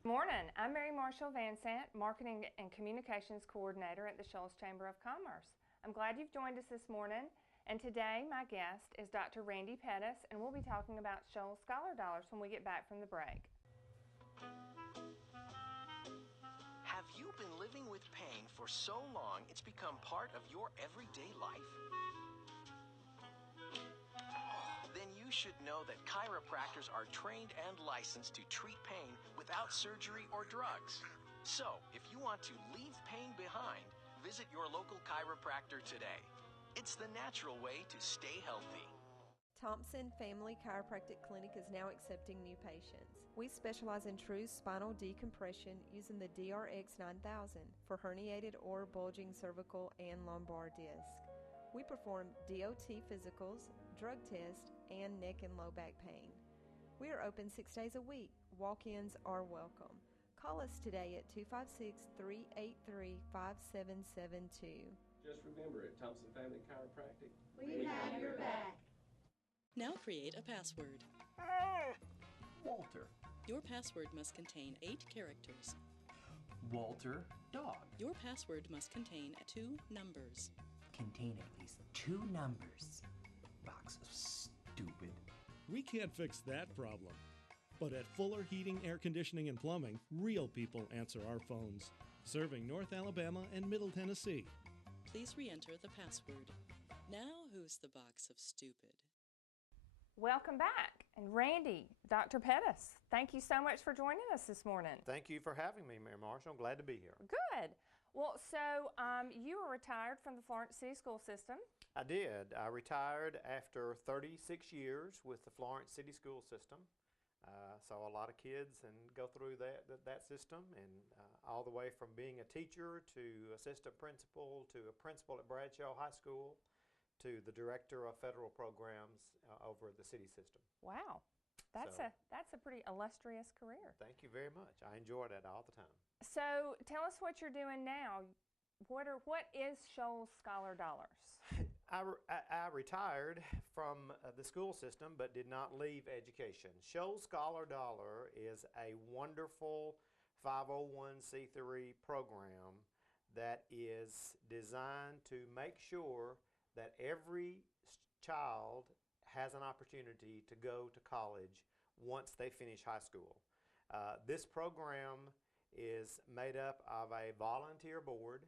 Morning. I'm Mary Marshall VanSant, Marketing and Communications Coordinator at the Shoals Chamber of Commerce. I'm glad you've joined us this morning, and today my guest is Dr. Randy Pettus, and we'll be talking about Shoals Scholar Dollars when we get back from the break. Have you been living with pain for so long it's become part of your everyday life? Then you should know that chiropractors are trained and licensed to treat pain without surgery or drugs. So, if you want to leave pain behind, visit your local chiropractor today. It's the natural way to stay healthy. Thompson Family Chiropractic Clinic is now accepting new patients. We specialize in true spinal decompression using the DRX 9000 for herniated or bulging cervical and lumbar disc. We perform DOT physicals, drug tests, and neck and low back pain. We are open 6 days a week. Walk-ins are welcome. Call us today at 256-383-5772. Just remember, at Thompson Family Chiropractic, we have your back. Now create a password. Walter. Your password must contain 8 characters. Walter Dog. Your password must contain 2 numbers. Contain at least 2 numbers. Box of stupid. We can't fix that problem. But at Fuller Heating, Air Conditioning, and Plumbing, real people answer our phones. Serving North Alabama and Middle Tennessee. Please re-enter the password. Now who's the box of stupid? Welcome back. And Randy, Dr. Pettus, thank you so much for joining us this morning. Thank you for having me, Mary Marshall. I'm glad to be here. Good. Well, so you were retired from the Florence City School System. I did. I retired after 36 years with the Florence City School System. Saw a lot of kids and go through that system, and all the way from being a teacher to assistant principal to a principal at Bradshaw High School to the director of federal programs over the city system. Wow. That's a pretty illustrious career. Thank you very much. I enjoy that all the time. So tell us what you're doing now. What is Shoals Scholar Dollars? I retired from the school system but did not leave education. Shoals Scholar Dollar is a wonderful 501c3 program that is designed to make sure that every child has an opportunity to go to college once they finish high school. This program is made up of a volunteer board.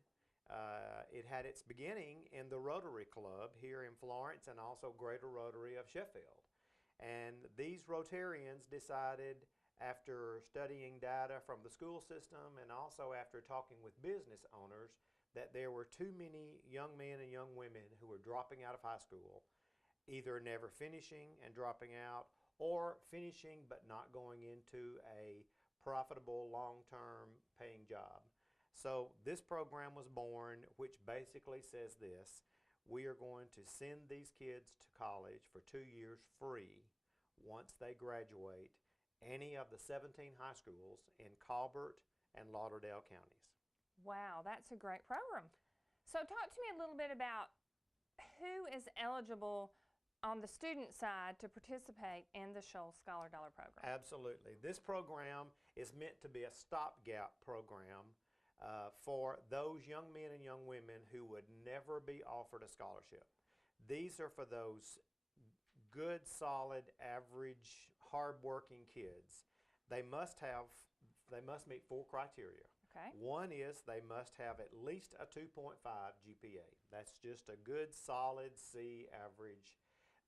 It had its beginning in the Rotary Club here in Florence and also Greater Rotary of Sheffield. And these Rotarians decided, after studying data from the school system and also after talking with business owners, that there were too many young men and young women who were dropping out of high school, either never finishing and dropping out, or finishing but not going into a profitable long-term paying job. So this program was born, which basically says this: we are going to send these kids to college for 2 years free once they graduate any of the 17 high schools in Colbert and Lauderdale counties. Wow, that's a great program. So talk to me a little bit about who is eligible on the student side to participate in the Shoals Scholar Dollar program. Absolutely. This program is meant to be a stopgap program for those young men and young women who would never be offered a scholarship. These are for those good, solid, average, hard-working kids. They must meet 4 criteria. Okay. One is they must have at least a 2.5 GPA. That's just a good, solid C average.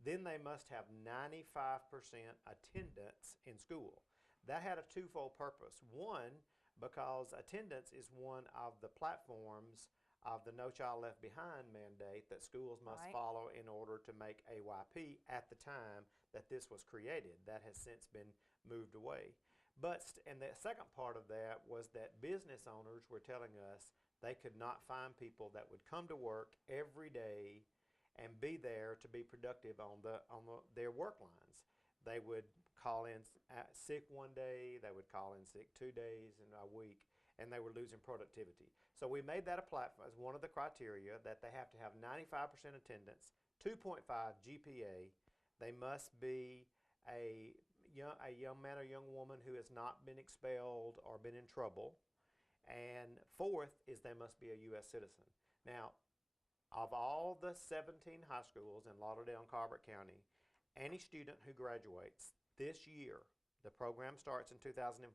Then they must have 95% attendance in school. That had a twofold purpose. One, because attendance is one of the platforms of the No Child Left Behind mandate that schools must follow in order to make AYP at the time that this was created. That has since been moved away. And the second part of that was that business owners were telling us they could not find people that would come to work every day and be there to be productive on their work lines. They would call in sick one day, they would call in sick 2 days in a week, and they were losing productivity. So we made that a platform as one of the criteria, that they have to have 95% attendance, 2.5 GPA. They must be a young man or young woman who has not been expelled or been in trouble. And fourth is they must be a U.S. citizen. Now, of all the 17 high schools in Lauderdale and Colbert County, any student who graduates this year, the program starts in 2014,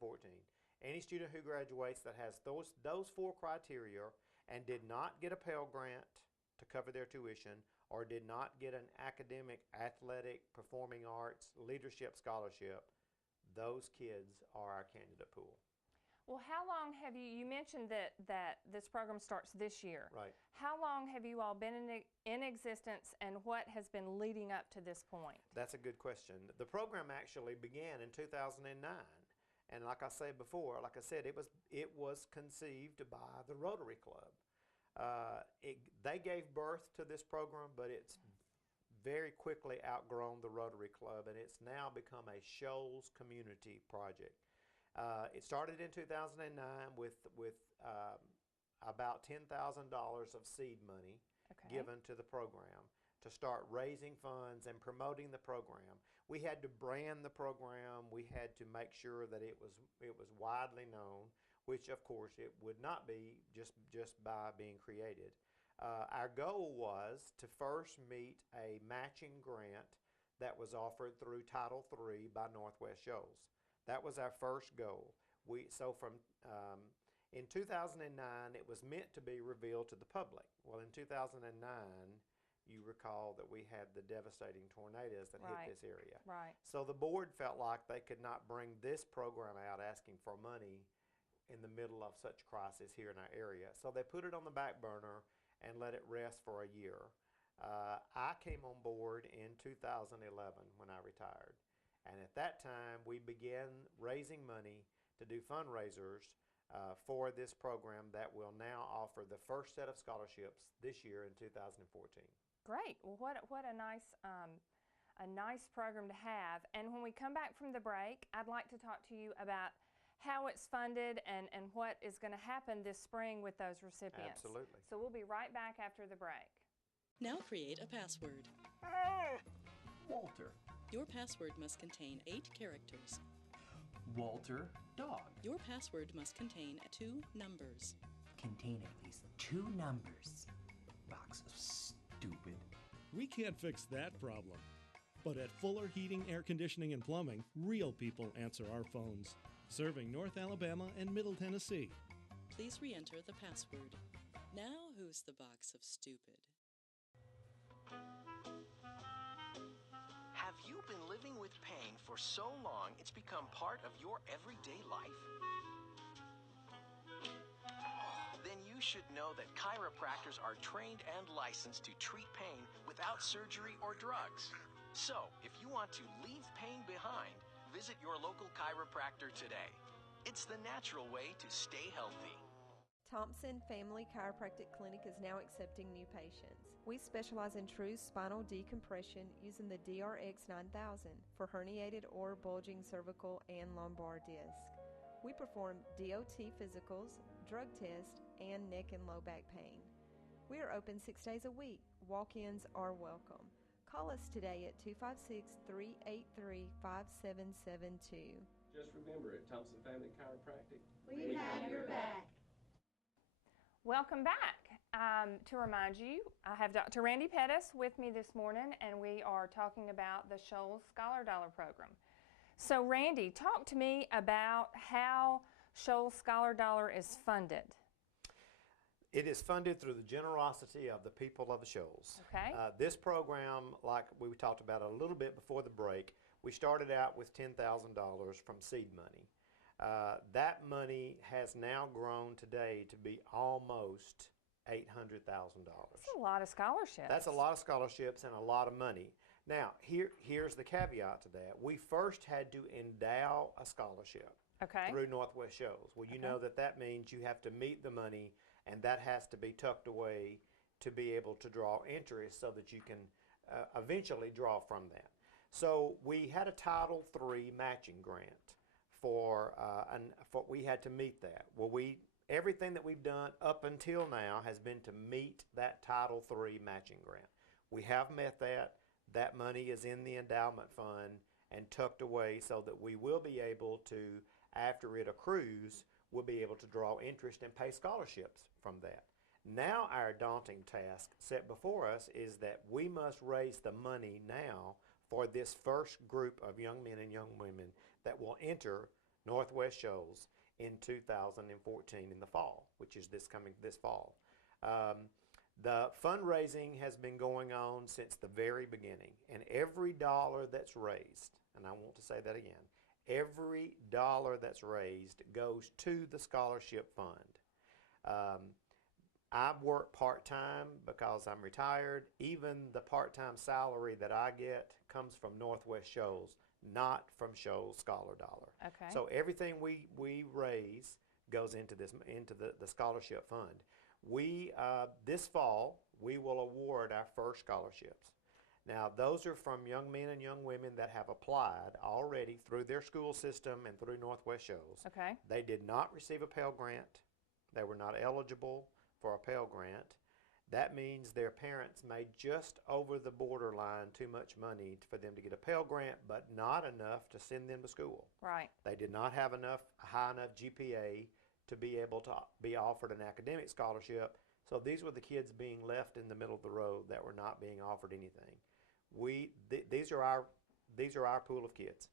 any student who graduates that has those four criteria and did not get a Pell Grant to cover their tuition or did not get an academic, athletic, performing arts, leadership scholarship, those kids are our candidate pool. Well, how long have you mentioned that this program starts this year. Right. How long have you all been in existence, and what has been leading up to this point? That's a good question. The program actually began in 2009. And like I said before, like I said, it was conceived by the Rotary Club. They gave birth to this program, but it's very quickly outgrown the Rotary Club, and it's now become a Shoals community project. It started in 2009 with about $10,000 of seed money given to the program to start raising funds and promoting the program. We had to brand the program. We had to make sure that it was widely known, which of course it would not be just by being created. Our goal was to first meet a matching grant that was offered through Title III by Northwest Shoals. That was our first goal. In 2009, it was meant to be revealed to the public. Well, in 2009, you recall that we had the devastating tornadoes that hit this area. Right. So the board felt like they could not bring this program out asking for money in the middle of such crisis here in our area. So they put it on the back burner and let it rest for a year. I came on board in 2011 when I retired. And at that time, we began raising money to do fundraisers for this program that will now offer the first set of scholarships this year in 2014. Great. Well, what a nice program to have. And when we come back from the break, I'd like to talk to you about how it's funded and what is going to happen this spring with those recipients. Absolutely. So we'll be right back after the break. Now create a password. Walter. Your password must contain 8 characters. Walter, dog. Your password must contain 2 numbers. Contain at least 2 numbers. Box of stupid. We can't fix that problem. But at Fuller Heating, Air Conditioning, and Plumbing, real people answer our phones. Serving North Alabama and Middle Tennessee. Please re-enter the password. Now who's the box of stupid? Have you been living with pain for so long it's become part of your everyday life? Then you should know that chiropractors are trained and licensed to treat pain without surgery or drugs. So, if you want to leave pain behind, visit your local chiropractor today. It's the natural way to stay healthy. Thompson Family Chiropractic Clinic is now accepting new patients. We specialize in true spinal decompression using the DRX 9000 for herniated or bulging cervical and lumbar disc. We perform DOT physicals, drug tests, and neck and low back pain. We are open 6 days a week. Walk-ins are welcome. Call us today at 256-383-5772. Just remember, at Thompson Family Chiropractic, We have your back. Welcome back. To remind you, I have Dr. Randy Pettus with me this morning, and we are talking about the Shoals Scholar Dollar Program. So Randy, talk to me about how Shoals Scholar Dollar is funded. It is funded through the generosity of the people of the Shoals. Okay. This program, like we talked about a little bit before the break, we started out with $10,000 from seed money. That money has now grown today to be almost $800,000. That's a lot of scholarships. That's a lot of scholarships and a lot of money. Now, here's the caveat to that. We first had to endow a scholarship through Northwest Shoals. Well, you know that means you have to meet the money, and that has to be tucked away to be able to draw interest so that you can eventually draw from that. So we had a Title III matching grant we had to meet that. Well, everything that we've done up until now has been to meet that Title III matching grant. We have met that. That money is in the endowment fund, and tucked away so that we will be able to, after it accrues, we'll be able to draw interest and pay scholarships from that. Now our daunting task set before us is that we must raise the money now for this first group of young men and young women that will enter Northwest Shoals in 2014 in the fall, which is this fall. The fundraising has been going on since the very beginning, and every dollar that's raised, and I want to say that again, every dollar that's raised goes to the scholarship fund. I work part-time because I'm retired. Even the part-time salary that I get comes from Northwest Shoals, not from Shoals Scholar Dollar. Okay. So everything we raise goes into the scholarship fund. This fall, we will award our first scholarships. Now, those are from young men and young women that have applied already through their school system and through Northwest Shoals. Okay. They did not receive a Pell Grant. They were not eligible for a Pell Grant. That means their parents made just over the borderline too much money for them to get a Pell Grant, but not enough to send them to school. Right. They did not have a high enough GPA to be able to be offered an academic scholarship. So these were the kids being left in the middle of the road that were not being offered anything. These are our pool of kids.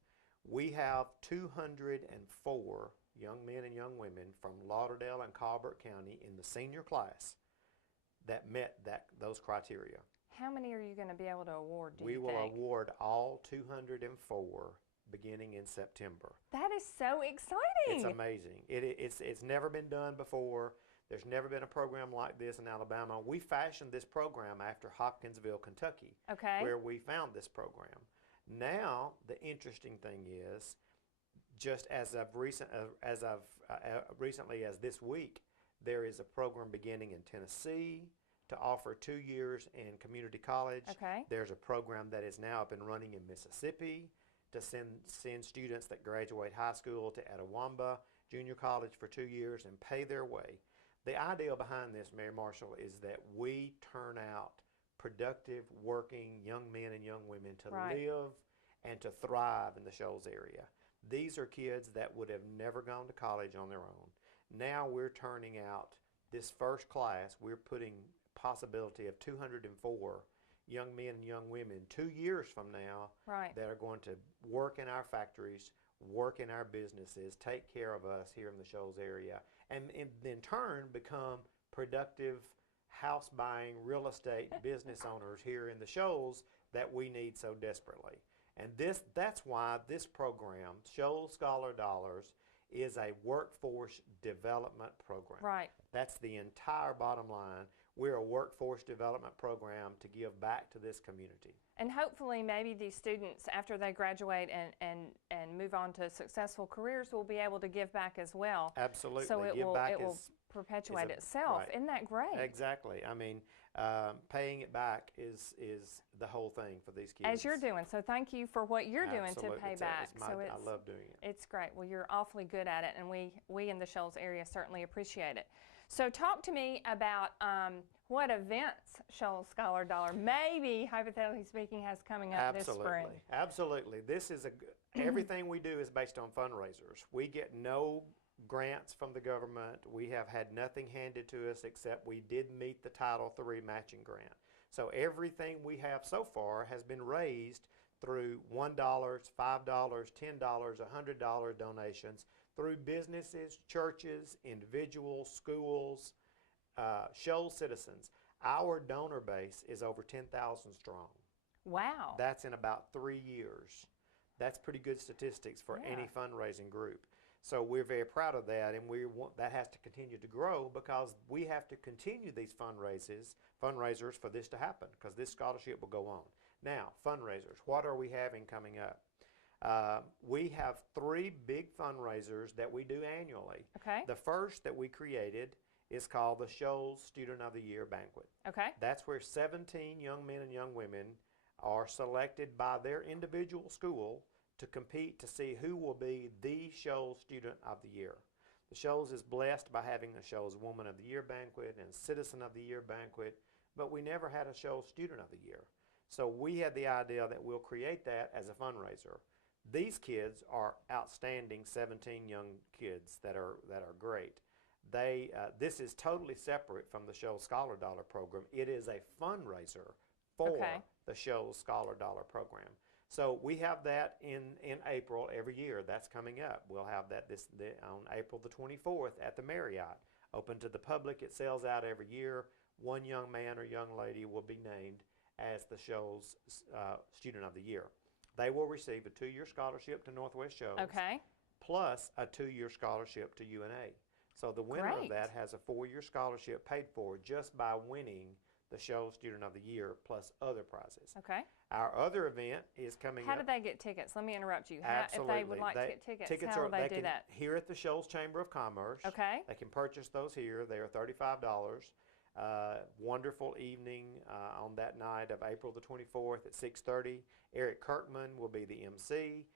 We have 204 young men and young women from Lauderdale and Colbert County in the senior class that met those criteria. How many are you going to be able to award, do we you will think? award all 204 beginning in September. That is so exciting. It's amazing. It's never been done before. There's never been a program like this in Alabama. We fashioned this program after Hopkinsville, Kentucky, okay, where we found this program. Now, the interesting thing is, just as of recently as this week, there is a program beginning in Tennessee to offer 2 years in community college. Okay. There's a program that is now up and running in Mississippi to send students that graduate high school to Etowamba Junior College for 2 years and pay their way. The idea behind this, Mary Marshall, is that we turn out productive, working young men and young women to live and to thrive in the Shoals area. These are kids that would have never gone to college on their own. Now we're turning out this first class. We're putting possibility of 204 young men and young women 2 years from now that are going to work in our factories, work in our businesses, take care of us here in the Shoals area, and in turn become productive house buying, real estate business owners here in the Shoals that we need so desperately. And that's why this program, Shoals Scholar Dollars, is a workforce development program. Right. That's the entire bottom line. We're a workforce development program to give back to this community. And hopefully maybe these students, after they graduate and move on to successful careers, will be able to give back as well. Absolutely. So it will perpetuate itself. Right. Isn't that great? Exactly. I mean, paying it back is the whole thing for these kids. As you're doing. So thank you for what you're doing to pay back. I love doing it. It's great. Well, you're awfully good at it, and we in the Shoals area certainly appreciate it. So talk to me about what events Shoals Scholar Dollar, maybe, hypothetically speaking, has coming up this spring. Absolutely. This is everything we do is based on fundraisers. We get no grants from the government. We have had nothing handed to us except we did meet the Title III matching grant. So everything we have so far has been raised through $1, $5, $10, $100 donations through businesses, churches, individuals, schools, Shoals citizens. Our donor base is over 10,000 strong. Wow. That's in about 3 years. That's pretty good statistics for any fundraising group. So we're very proud of that, and that has to continue to grow because we have to continue these fundraisers for this to happen, because this scholarship will go on. Now, fundraisers, what are we having coming up? We have 3 big fundraisers that we do annually. Okay. The first that we created is called the Shoals Student of the Year Banquet. Okay. That's where 17 young men and young women are selected by their individual school to compete to see who will be the Shoals Student of the Year. The Shoals is blessed by having a Shoals Woman of the Year Banquet and Citizen of the Year Banquet, but we never had a Shoals Student of the Year. So we had the idea that we'll create that as a fundraiser. These kids are outstanding 17 young kids that are great. This is totally separate from the Shoals Scholar Dollar program. it is a fundraiser for the Shoals Scholar Dollar program. So we have that in April every year. That's coming up. We'll have that on April the 24th at the Marriott. Open to the public. It sells out every year. One young man or young lady will be named as the Shoals Student of the Year. They will receive a 2-year scholarship to Northwest Shoals, plus a 2-year scholarship to UNA. So the winner of that has a 4-year scholarship paid for just by winning the Shoals Student of the Year, plus other prizes. Okay. Our other event is coming up. How do they get tickets? Let me interrupt you. Absolutely. If they would like to get tickets, how will they do that? Here at the Shoals Chamber of Commerce. Okay. They can purchase those here. They are $35. Wonderful evening on that night of April the 24th at 6:30. Eric Kirkman will be the MC.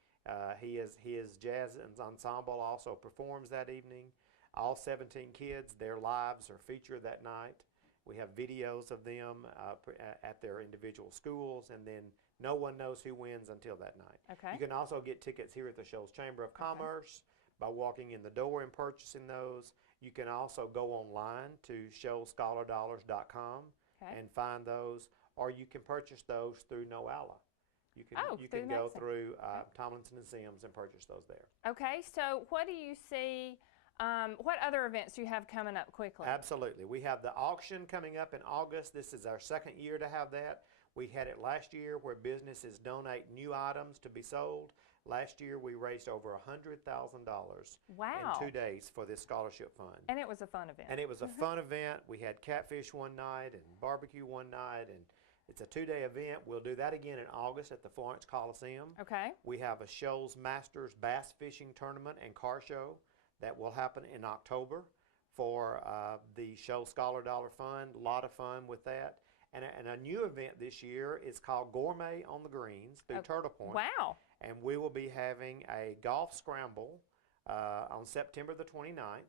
His jazz ensemble also performs that evening. All 17 kids, their lives are featured that night. We have videos of them at their individual schools, and then no one knows who wins until that night. Okay. You can also get tickets here at the Shoals Chamber of Commerce by walking in the door and purchasing those. You can also go online to shoalsscholardollars.com and find those, or you can purchase those through Noala. You can go through Tomlinson and Sims and purchase those there. Okay, so what do you see? What other events do you have coming up quickly? Absolutely. We have the auction coming up in August. This is our second year to have that. We had it last year where businesses donate new items to be sold. Last year we raised over $100,000 in 2 days for this scholarship fund. And it was a fun event. And it was a fun event. We had catfish one night and barbecue one night, and it's a 2-day event. We'll do that again in August at the Florence Coliseum. Okay. We have a Shoals Masters Bass Fishing Tournament and Car Show that will happen in October for the Shoals Scholar Dollar Fund. A lot of fun with that. And a new event this year is called Gourmet on the Greens through Turtle Point. Wow. And we will be having a golf scramble on September the 29th.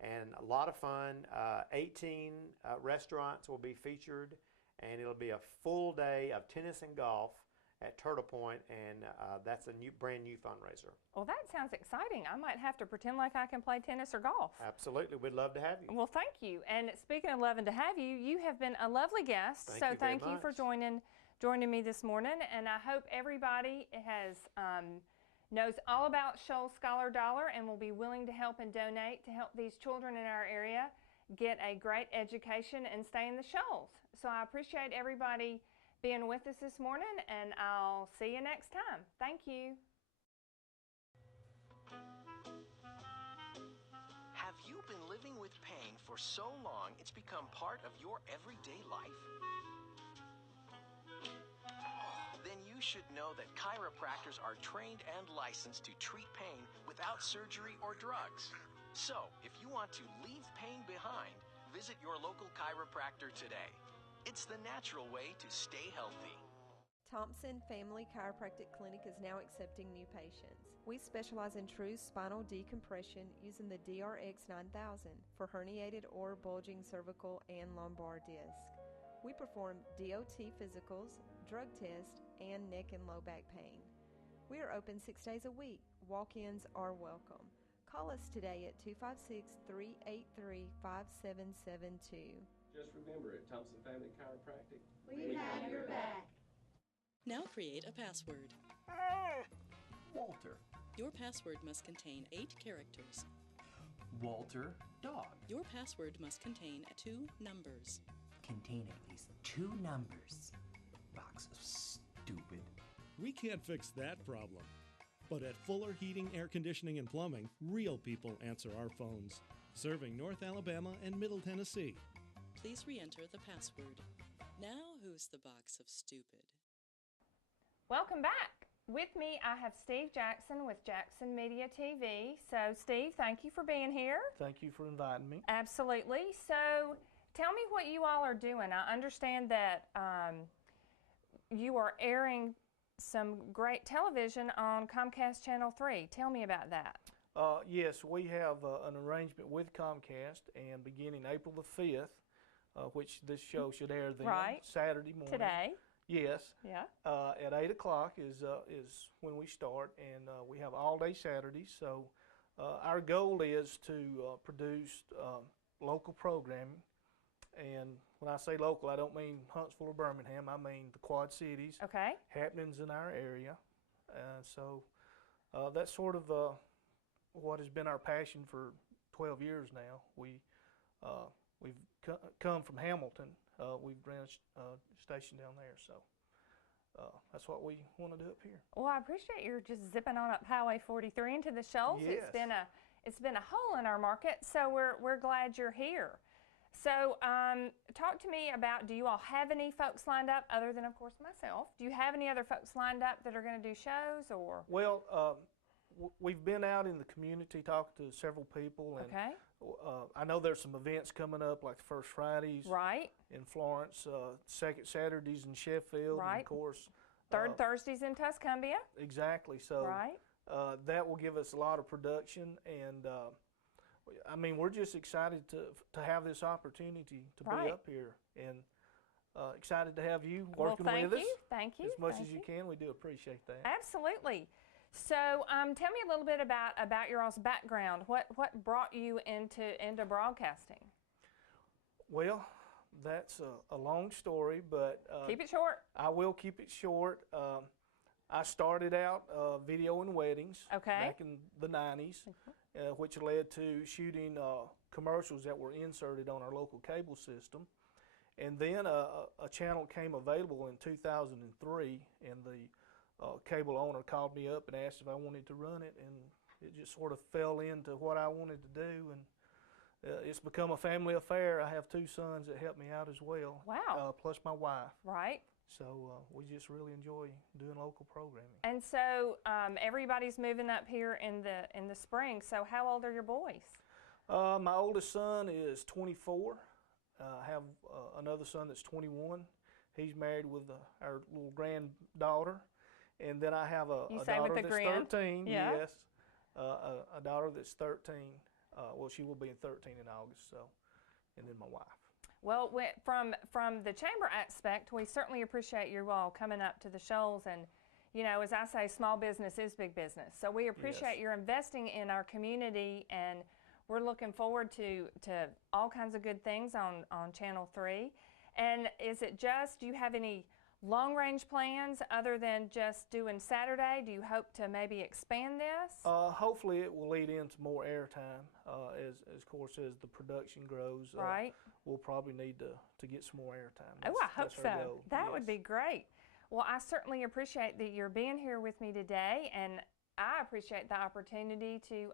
And a lot of fun. 18 restaurants will be featured. And it'll be a full day of tennis and golf at Turtle Point, and that's a brand new fundraiser. Well, that sounds exciting. I might have to pretend like I can play tennis or golf. Absolutely. We'd love to have you. Well, thank you. And speaking of loving to have you, you have been a lovely guest. Thank you for joining me this morning. And I hope everybody knows all about Shoals Scholar Dollar and will be willing to help and donate to help these children in our area get a great education and stay in the Shoals. So I appreciate everybody being with us this morning, and I'll see you next time. Thank you. Have you been living with pain for so long it's become part of your everyday life? Then you should know that chiropractors are trained and licensed to treat pain without surgery or drugs. So, if you want to leave pain behind, visit your local chiropractor today. It's the natural way to stay healthy. Thompson Family Chiropractic Clinic is now accepting new patients. We specialize in true spinal decompression using the DRX 9000 for herniated or bulging cervical and lumbar disc. We perform DOT physicals, drug tests, and neck and low back pain. We are open 6 days a week. Walk-ins are welcome. Call us today at 256-383-5772. Just remember, at Thompson Family Chiropractic, we have your back. Now create a password. Walter. Your password must contain 8 characters. Walter, dog. Your password must contain 2 numbers. Contain at least 2 numbers. Box of stupid. We can't fix that problem. But at Fuller Heating, Air Conditioning, and Plumbing, real people answer our phones. Serving North Alabama and Middle Tennessee. Please re-enter the password. Now who's the box of stupid? Welcome back. With me, I have Steve Jackson with Jackson Media TV. So, Steve, thank you for being here. Thank you for inviting me. Absolutely. So, tell me what you all are doing. I understand that you are airing some great television on Comcast Channel 3. Tell me about that. Yes, we have an arrangement with Comcast, and beginning April the 5th, which this show should air then, Saturday morning. Today. Yes. Yeah. At 8 o'clock is when we start, and we have all day Saturdays. So our goal is to produce local programming. And when I say local, I don't mean Huntsville or Birmingham. I mean the Quad Cities. Okay. Happenings in our area. So that's sort of what has been our passion for 12 years now. We've come from Hamilton. We've ran a station down there, so that's what we want to do up here. Well, I appreciate you're just zipping on up Highway 43 into the Shoals. Yes. It's been a hole in our market, so we're glad you're here. So talk to me about, do you all have any folks lined up other than, of course, myself? Do you have any other folks lined up that are going to do shows? Or? Well, we've been out in the community talking to several people. And, okay. I know there's some events coming up, like the First Fridays right. in Florence, Second Saturdays in Sheffield, right. and of course Third Thursdays in Tuscumbia. Exactly. So right. That will give us a lot of production, and I mean, we're just excited to have this opportunity to right. be up here, and excited to have you working with us. Thank you. As much as you can. We do appreciate that. Absolutely. So tell me a little bit about your all's background. What brought you into broadcasting? Well, that's a long story, but keep it short. I will keep it short. I started out videoing weddings back in the 90s, which led to shooting commercials that were inserted on our local cable system. And then a channel came available in 2003, and the cable owner called me up and asked if I wanted to run it, and it just sort of fell into what I wanted to do, and it's become a family affair. I have 2 sons that help me out as well. Wow. Plus my wife. Right. So we just really enjoy doing local programming. And so everybody's moving up here in the spring. So how old are your boys? My oldest son is 24. I have another son that's 21. He's married with our little granddaughter. And then I have a daughter that's 13. Yeah. Yes. A daughter that's 13. Well, she will be in 13 in August. So, and then my wife. Well, from the chamber aspect, we certainly appreciate you all coming up to the Shoals, and you know, as I say, small business is big business. So we appreciate your investing in our community, and we're looking forward to all kinds of good things on Channel 3. And is it just, do you have any long-range plans other than just doing Saturday? Do you hope to maybe expand this? Hopefully it will lead into more airtime as course as the production grows. Right. We'll probably need to get some more airtime. Oh, I hope so. That would be great. Well, I certainly appreciate that you're being here with me today, and I appreciate the opportunity to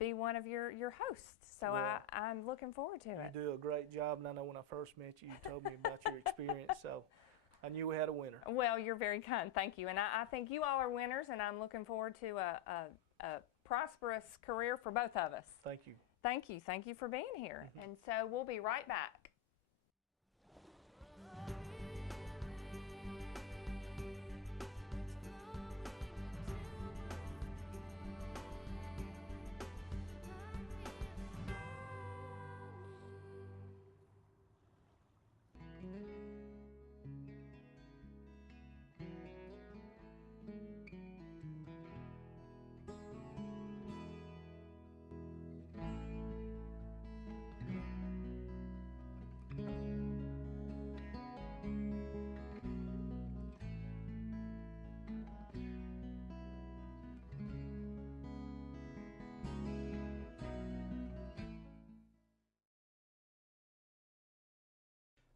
be one of your hosts. So I'm looking forward to it. You do a great job, and I know when I first met you, you told me about your experience, so I knew we had a winner. Well, you're very kind. Thank you. And I think you all are winners, and I'm looking forward to a prosperous career for both of us. Thank you. Thank you. Thank you for being here. And so we'll be right back.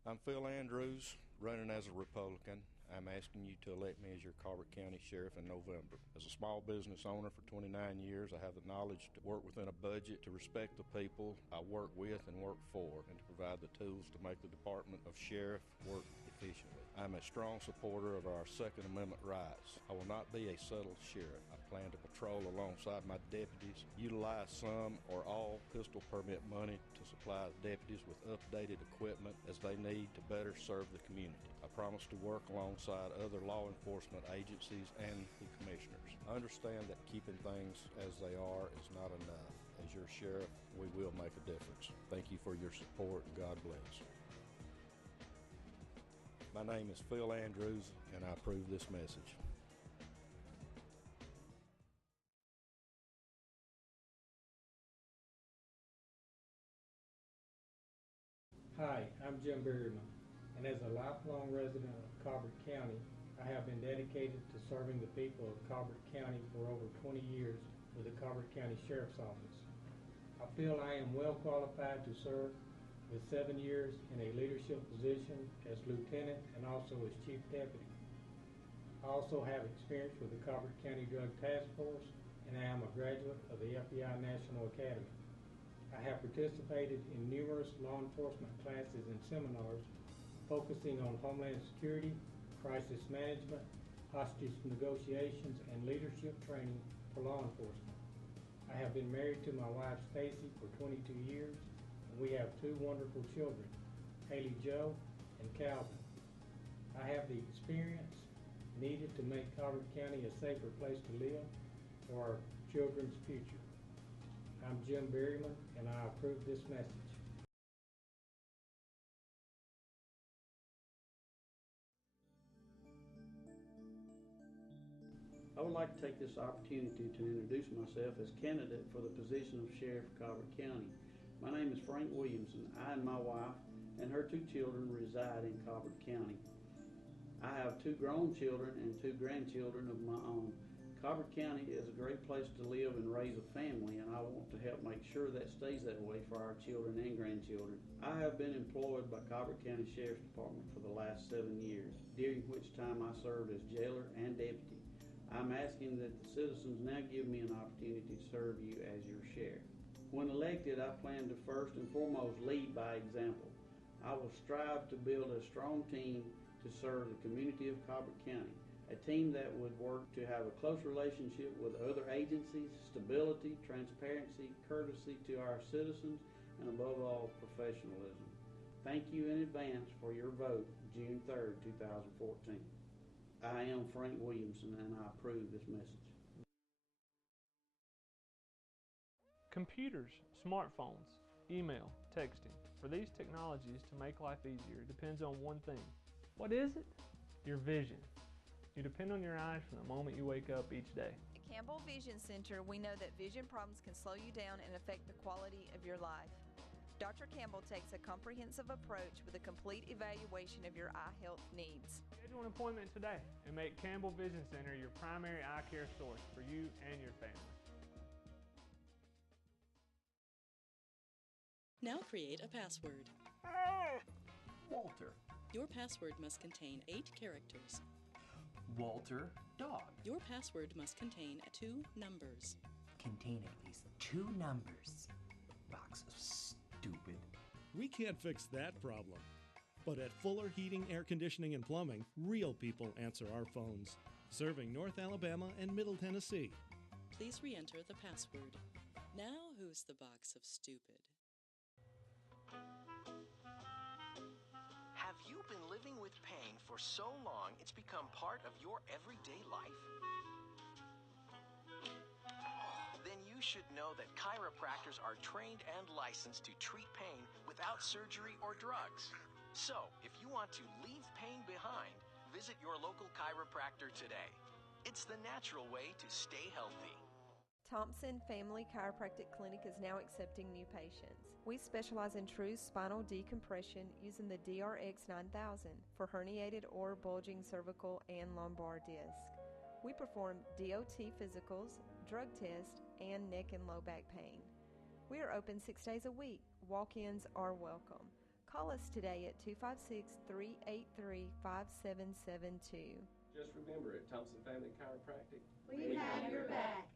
I'm Phil Andrews, running as a Republican. I'm asking you to elect me as your Carver County Sheriff in November. As a small business owner for 29 years, I have the knowledge to work within a budget, to respect the people I work with and work for, and to provide the tools to make the Department of Sheriff work efficiently. I'm a strong supporter of our Second Amendment rights. I will not be a subtle sheriff. I plan to patrol alongside my deputies, utilize some or all pistol permit money to supply deputies with updated equipment as they need to better serve the community. I promise to work alongside other law enforcement agencies and the commissioners. I understand that keeping things as they are is not enough. As your sheriff, we will make a difference. Thank you for your support, and God bless. My name is Phil Andrews, and I approve this message. Hi, I'm Jim Berryman, and as a lifelong resident of Colbert County, I have been dedicated to serving the people of Colbert County for over 20 years with the Colbert County Sheriff's Office. I feel I am well qualified to serve with 7 years in a leadership position as lieutenant and also as chief deputy. I also have experience with the Colbert County Drug Task Force, and I am a graduate of the FBI National Academy. I have participated in numerous law enforcement classes and seminars focusing on homeland security, crisis management, hostage negotiations, and leadership training for law enforcement. I have been married to my wife Stacy for 22 years, and we have 2 wonderful children, Haley Joe and Calvin. I have the experience needed to make Colbert County a safer place to live for our children's future. I'm Jim Berryman, and I approve this message. I would like to take this opportunity to introduce myself as candidate for the position of Sheriff of Colbert County. My name is Frank Williamson. I and my wife and her 2 children reside in Colbert County. I have 2 grown children and 2 grandchildren of my own. Colbert County is a great place to live and raise a family, and I want to help make sure that stays that way for our children and grandchildren. I have been employed by Colbert County Sheriff's Department for the last 7 years, during which time I served as jailer and deputy. I'm asking that the citizens now give me an opportunity to serve you as your sheriff. When elected, I plan to first and foremost lead by example. I will strive to build a strong team to serve the community of Colbert County. A team that would work to have a close relationship with other agencies, stability, transparency, courtesy to our citizens, and above all, professionalism. Thank you in advance for your vote, June 3rd, 2014. I am Frank Williamson, and I approve this message. Computers, smartphones, email, texting. For these technologies to make life easier depends on one thing. What is it? Your vision. You depend on your eyes from the moment you wake up each day. At Campbell Vision Center, we know that vision problems can slow you down and affect the quality of your life. Dr. Campbell takes a comprehensive approach with a complete evaluation of your eye health needs. Schedule an appointment today and make Campbell Vision Center your primary eye care source for you and your family. Now create a password. Walter. Your password must contain 8 characters. Walter, dog. Your password must contain 2 numbers. Contain at least 2 numbers. Box of stupid. We can't fix that problem. But at Fuller Heating, Air Conditioning, and Plumbing, real people answer our phones. Serving North Alabama and Middle Tennessee. Please re-enter the password. Now who's the box of stupid? Have you been living with pain for so long it's become part of your everyday life? Then you should know that chiropractors are trained and licensed to treat pain without surgery or drugs. So, if you want to leave pain behind, visit your local chiropractor today. It's the natural way to stay healthy. Thompson Family Chiropractic Clinic is now accepting new patients. We specialize in true spinal decompression using the DRX 9000 for herniated or bulging cervical and lumbar disc. We perform DOT physicals, drug tests, and neck and low back pain. We are open 6 days a week. Walk-ins are welcome. Call us today at 256-383-5772. Just remember, at Thompson Family Chiropractic, we have your back.